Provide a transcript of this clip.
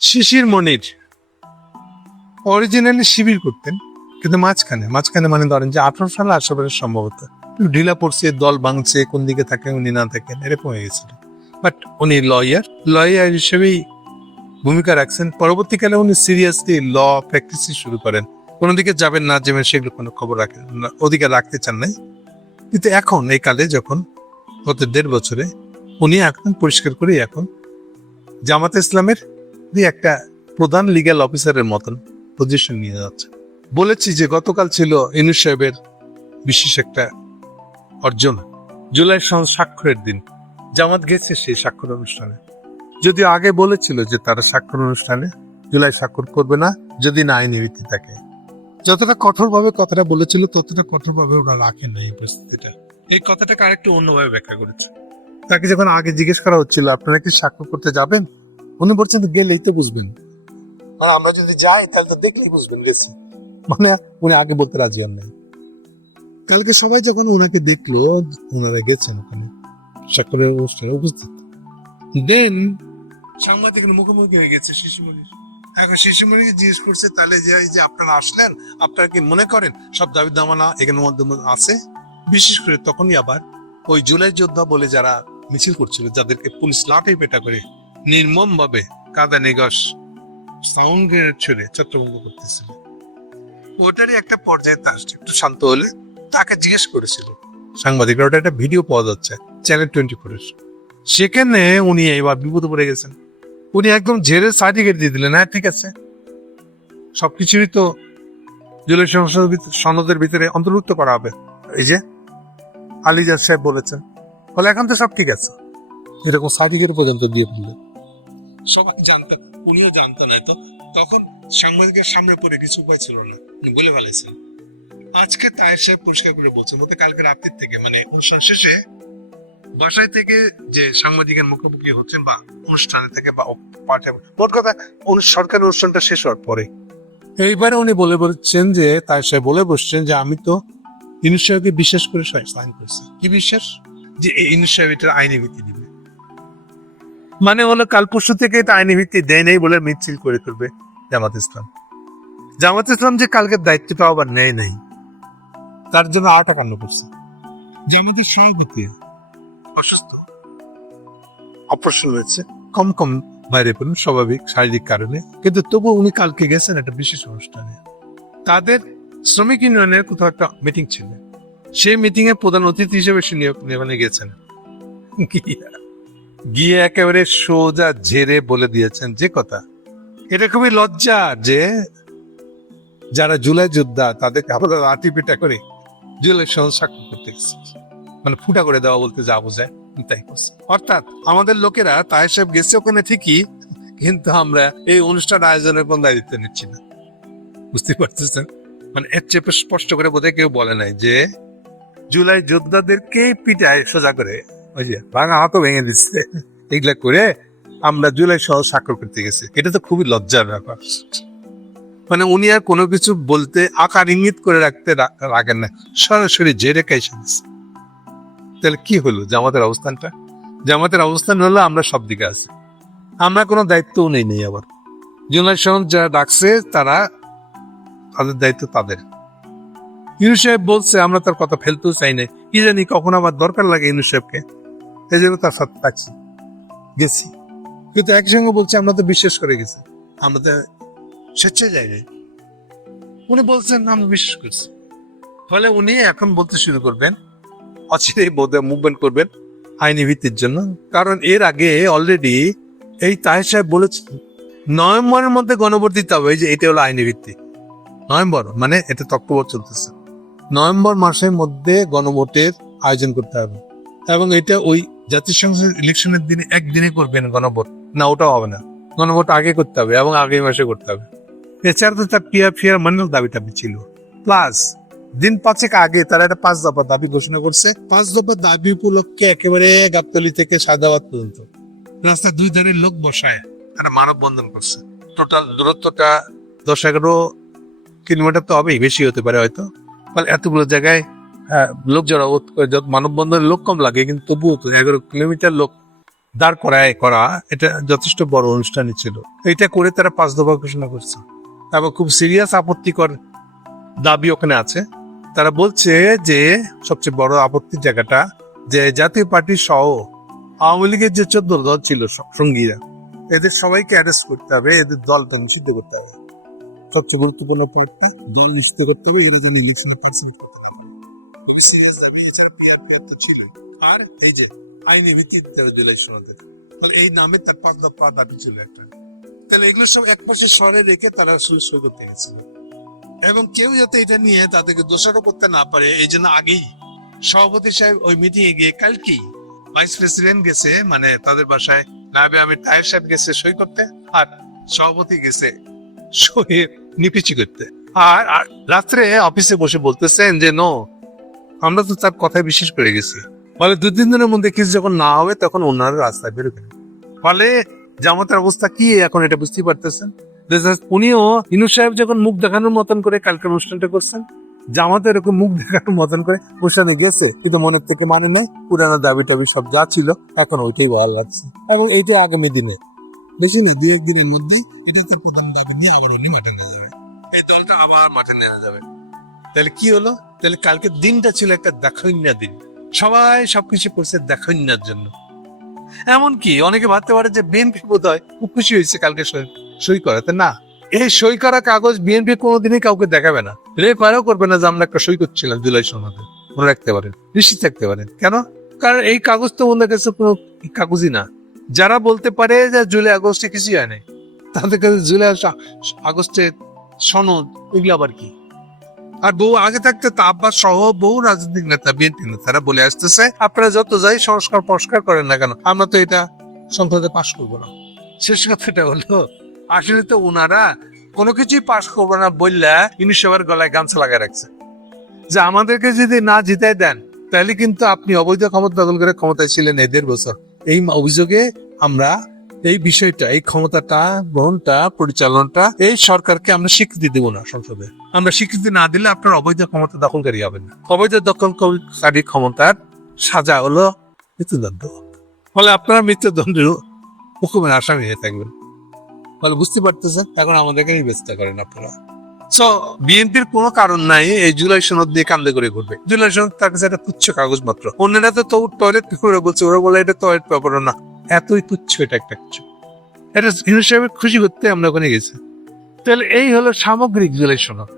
শিশির মনির। Originally শিবির করতেন, কিন্তু মাঝখানে মাঝখানে মানে ধরেন যে আঠারো সালে আশেপাশে সম্ভবত, ঢিলা পড়ছে, দল ভাঙছে, কোন দিকে থাকেন, উনি না থাকেন, এরকম হয়ে গেছিল। বাট উনি লয়ার লয়ার হিসেবেই ভূমিকা রাখছেন। পরবর্তীকালে উনি সিরিয়াসলি ল প্র্যাকটিস শুরু করেন। কোনো দিকে যাবেন, না যাবেন, সেগুলো কোনো খবর রাখেন অধিকার রাখতে চান নাই। কিন্তু এখন, এই কালে যখন, গত দেড় বছরে, উনি এখন পরিষ্কার করে এখন জামাত ইসলামের যে একটা প্রধান লিগ্যাল অফিসারের মতন পজিশন নিয়ে যাচ্ছে। বলেছি যে গতকাল ছিল ইনুস সাহেবের বিশেষ একটা অর্জন। জুলাই সন- স্বাক্ষরের দিন। জামাত গেছে সেই স্বাক্ষর অনুষ্ঠানে। যদি আগে বলেছিল যে তারা স্বাক্ষর অনুষ্ঠানে জুলাই স্বাক্ষর করবে না, যদি না আইনি ভিত্তি থাকে। যতটা কঠোরভাবে কথাটা বলেছিল, ততটা কঠোরভাবে ওরা রাখেন না এই পরিস্থিতিটা। এই কথাটাকে আরেকটু অন্যভাবে ব্যাখ্যা করেছে। তাকে যখন আগে জিজ্ঞেস করা হচ্ছিল, আপনারা কি স্বাক্ষর করতে যাবেন? উনি বলছেন গেলেই তো বুঝবেন। মানে আমরা যদি যাই তাহলে তো দেখলেই বুঝবেন গেছি মানে উনি আগে বলতে রাজি হন নাই। কালকে সবাই যখন ওনাকে দেখল ওনারা গেছেন ওখানে। স্বাক্ষরের অনুষ্ঠানে উপস্থিত। দেন সাংবাদিকের মুখোমুখি হয়ে গেছে শিশুমণির এখন শিশুমণিকে জিজ্ঞেস করছে তাহলে যে এই যে আপনারা আসলেন আপনারা কি মনে করেন সব দাবি দামানা এখানের মধ্যে আছে? বিশেষ করে তখনই আবার ওই জুলাই যোদ্ধা বলে যারা মিছিল করছিল যাদেরকে পুলিশ লাঠি পেটা করে নির্মম ভাবে কাদা নিগস সাউন্ড গ্রেনেড ছুড়ে ছত্রভঙ্গ করতেছিল। ওটারই একটা পর্যায়ে তার একটু শান্ত হলে তাকে জিজ্ঞেস করেছিল সাংবাদিকরা ওটা একটা ভিডিও পাওয়া যাচ্ছে চ্যানেল টোয়েন্টি ফোরের সেখানে উনি এবার বিপদে পড়ে গেছেন। উনি একদম ঝেড়ে সার্টিফিকেট দিয়ে দিলেন হ্যাঁ ঠিক আছে। সবকিছুই তো জুলাই সংসদ সনদের ভিতরে অন্তর্ভুক্ত করা হবে। এই যে আলিজার সাহেব বলেছেন বলে এখন তো সব ঠিক আছে। এরকম সার্টিফিকেট পর্যন্ত দিয়ে ফেলল? সবাই জানতেন উনিও জানতেন না তো। তখন সাংবাদিকের সামনে পড়ে কিছু উপায় ছিল না, উনি বলে ফেলেছেন, আজকে তায়ের সাহেব পরিষ্কার করে বলছেন, বলতে কালকে রাত্রির থেকে মানে অনুষ্ঠান শেষে বাসায় থেকে যে সাংবাদিকের মুখোমুখি হচ্ছেন বা অনুষ্ঠানে থেকে বা পাঠে, মোট কথা সরকারি অনুষ্ঠানটা শেষ হওয়ার পরে এইবারে উনি বলে বলছেন যে তাই সাহেব বলে বসছেন যে, আমি তো ইনুস সাহেবকে বিশ্বাস করে সাইন করেছি। কি বিশ্বাস? যে এই ইনুস সাহেব এটার আইনি ভিত্তি দিবে। মানে হলো কাল পরশু থেকে এটা আইনি ভিত্তি দেয় নেই বলে মিছিল করে করবে জামাত ইসলাম। জামাত ইসলাম যে কালকের দায়িত্বটা আবার নেয় নাই, তার জন্য আটা কান্ড করছে জামাতের সভাপতি অসুস্থ, অপারেশন হয়েছে, কম কম বাইরে পেলেন স্বাভাবিক, শারীরিক কারণে। কিন্তু তবু উনি কালকে গেছেন একটা বিশেষ অনুষ্ঠানে। তাদের শ্রমিক ইউনিয়নের কোথাও একটা মিটিং ছিল। সেই মিটিং এ প্রধান অতিথি হিসেবে সে নিয়োগ গেছেন। গিয়ে- গিয়ে একেবারে সোজা ঝেড়ে বলে দিয়েছেন যে কথা, এটা খুবই লজ্জা যে যারা জুলাই যোদ্ধা, তাদেরকে আমরা লাঠি পিটা করে জুলাই সহ করতে মানে ফুটা করে দেওয়া বলতে যা বোঝায়, তাই অর্থাৎ আমাদের লোকেরা তাই সাহেব গেছে ওখানে ঠিকই, কিন্তু আমরা এই অনুষ্ঠান আয়োজনের কোন দায়িত্ব নিচ্ছি না। বুঝতে পারতেছেন? মানে এর চেপে স্পষ্ট করে বোধহয় কেউ বলে নাই যে জুলাই যোদ্ধাদেরকে পিটায় সোজা করে। ওই যে ভাঙা হাতও ভেঙে দিচ্ছে। এগুলা করে আমরা জুলাই সহ স্বাক্ষর করতে গেছি। এটা তো খুবই লজ্জার ব্যাপার। মানে উনি আর কোনো কিছু বলতে আকার ইঙ্গিত করে রাখতে রাখেন না। সরাসরি জেরে দিচ্ছে তাহলে কি হলো জামাতের অবস্থানটা? জামাতের অবস্থান হলো আমরা সব দিকে আছি। আমরা কোনো দায়িত্বও নেই নেই আবার। জুলাই সনদ যারা ডাকছে, তারা তাদের দায়িত্ব তাদের। ইউনুস সাহেব বলছে, আমরা তার কথা ফেলতেও চাই না কি জানি কখন আমার দরকার লাগে ইউনুস সাহেবকে। এই জন্য তার সাথে থাকছি গেছি। কিন্তু একসঙ্গে বলছে, আমরা তো বিশ্বাস করে গেছি। আমরা তো স্বেচ্ছায় যাই নাই উনি বলছেন, আমরা বিশ্বাস করছি। ফলে উনি এখন বলতে শুরু করবেন অচিরেই বোধহয় মুভমেন্ট করবেন আইনি ভিত্তির জন্য। কারণ এর আগে অলরেডি এই তাহের সাহেব বলেছেন, নভেম্বরের মধ্যে গণভোট দিতে হবে। এই যে এটা হলো আইনি ভিত্তি। নভেম্বর মানে এটা তো চলতেছে। নভেম্বর মাসের মধ্যে গণভোটের আয়োজন করতে হবে। এবং এটা ওই জাতীয় সংসদ ইলেকশনের দিনে একদিনে করবেন গণভোট। না, ওটাও হবে না। গণভোট আগে করতে হবে এবং আগামী মাসে করতে হবে। এছাড়া তো তার পিয়ার, ফিয়ার মানেও দাবি টাবি ছিল। প্লাস দিন পাঁচেক আগে তারা একটা পাঁচ দফা দাবি ঘোষণা করছে। পাঁচ দফা দাবি উপলক্ষে একেবারে গাবতলি থেকে সাদাবাদ পর্যন্ত। রাস্তার দুই ধারে লোক বসায় একটা মানব বন্ধন করছে। টোটাল দূরত্বটা দশ এগারো কিলোমিটার তো হবেই, বেশি হতে পারে হয়তো। ফলে এতগুলো জায়গায় আহ, লোক জড়ো মানববন্ধনের লোক কম লাগে কিন্তু তবুও তো এগারো কিলোমিটার লোক দাঁড় করায় করা এটা যথেষ্ট বড় অনুষ্ঠানই ছিল। এটা করে তারা পাঁচ দফা ঘোষণা করছে। তারপর খুব সিরিয়াস আপত্তিকর দাবি ওখানে আছে। তারা বলছে যে সবচেয়ে বড় আপত্তির জায়গাটা যে জাতীয় পার্টি সহ আওয়ামী লীগের যে চোদ্দ দল ছিল সঙ্গীরা এদের সবাইকে অ্যারেস্ট করতে হবে এদের দলটা নিষিদ্ধ করতে হবে। সবচেয়ে গুরুত্বপূর্ণ পয়েন্টটা দল নিষিদ্ধ করতে হবে এরা যেন ইলেকশনে পার্সেন্ট তো ছিলই। আর এই যে আইনি ভিত্তিতে তেরো জুলাই এই নামে তার পাঁচ দফা দাবি ছিল একটা। তাহলে এগুলো সব এক পাশে সরে রেখে তারা এবং কেউ যাতে এটা নিয়ে তাদেরকে দোষারোপ করতে না পারে, এই জন্য আগেই সভাপতি সাহেব ওই মিটিং এ গিয়ে কালকেই ভাইস প্রেসিডেন্ট গেছে মানে তাদের বাসায় নাবে আমি তাহের সাহেব গেছে সই করতে, আর সভাপতি গেছে সই নিপিচি করতে। আর রাত্রে অফিসে বসে বলতেছেন যে নো আমরা তো তার কথায় বিশ্বাস করে গেছি। ফলে দু তিন দিনের মধ্যে কিছু যখন না হবে, তখন ওনারা রাস্তায় বেরোবেন ফলে জামাতের অবস্থা কি এখন এটা বুঝতেই পারতেছেন? উনিও ইনু সাহেব যখন মুখ দেখানোর মতন করে কালকে অনুষ্ঠানটা করছেন, জামাতে এরকম মুখ দেখানোর মতন করে অনুষ্ঠানে গেছে, কিন্তু মনের থেকে মানে নেই। পুরানো দাবি টাবি সব যা ছিল, এখন ওইটাই ভালো লাগছে এবং এইটা আগামী দিনে। বেশি না দুই একদিনের মধ্যেই এটা তার প্রধান দাবি নিয়ে আবার উনি মাঠে নিয়ে যাবে। এই দলটা আবার মাঠে নেওয়া যাবে। তাহলে কি হলো? তাহলে কালকে দিনটা ছিল একটা দেখাইন্যা দিন। সবাই সবকিছু করছে দেখাইন্যার জন্য। এমনকি অনেকে ভাবতে পারে যে বিএনপি বোধ হয় খুব খুশি হয়েছে কালকে সই- করাতে না, এই সই করা কাগজ বিএনপি কোনোদিনই কাউকে দেখাবে না। রেফারও করবে না যে আমরা একটা সই করছিলাম জুলাই সনদে। মনে রাখতে পারেন, নিশ্চিত থাকতে পারেন। কেন? কারণ এই কাগজ তো ওদের কাছে কোনো কাগজই না। যারা বলতে পারে যে জুলাই আগস্টে কিছুই হয় নাই, তাদের কাছে জুলাই আগস্টে সনদ, এগুলো আবার কি? আর বহু আগে থাকতে তা আব্বাস সহ বহু রাজনৈতিক নেতা, বিএনপি নেতারা বলে আসতেছে, আপনারা যত যাই সংস্কার সংস্কার করেন না কেন, আমরা তো এটা সংসদে পাশ করব না। শেষ কথাটা হলো, আসলে তো ওনারা কোনো কিছুই পাশ করব না বললে ইনি সবার গলায় গামছা লাগায় রাখছে। যে আমাদেরকে যদি না জিতাই দেন, তাহলে কিন্তু আপনি অবৈধ ক্ষমতা দখল করে ক্ষমতায় ছিলেন এই দেড় বছর। এই অভিযোগে আমরা এই বিষয়টা, এই ক্ষমতাটা গ্রহণটা পরিচালনাটা এই সরকারকে আমরা স্বীকৃতি দেব না সংসদে। আমরা স্বীকৃতি না দিলে আপনার অবৈধ ক্ষমতা দখলকারী হবেন না। অবৈধ দখলকারী ক্ষমতার সাজা হলো মৃত্যুদণ্ড। ফলে আপনারা মৃত্যুদণ্ডের হুকুমের আসামি হয়ে থাকবেন। ফলে বুঝতে পারতেছেন, এখন আমাদেরকে ব্যস্ত করেন আপনারা। সো বিএনপির কোনো কারণ নাই এই জুলাই সনদ দিয়ে কান্দে করে ঘুরবে। জুলাই সনদ তার কাছে একটা তুচ্ছ কাগজ মাত্র অন্যরা তো টয়লেট পেপার বলছে, ওরা বলে এটা টয়লেট পেপার না। এতই তুচ্ছ এটা একটা কিছু। এটা সাহেবের খুশি করতে আমরা ওখানে গেছি। তাহলে এই হলো সামগ্রিক সনদ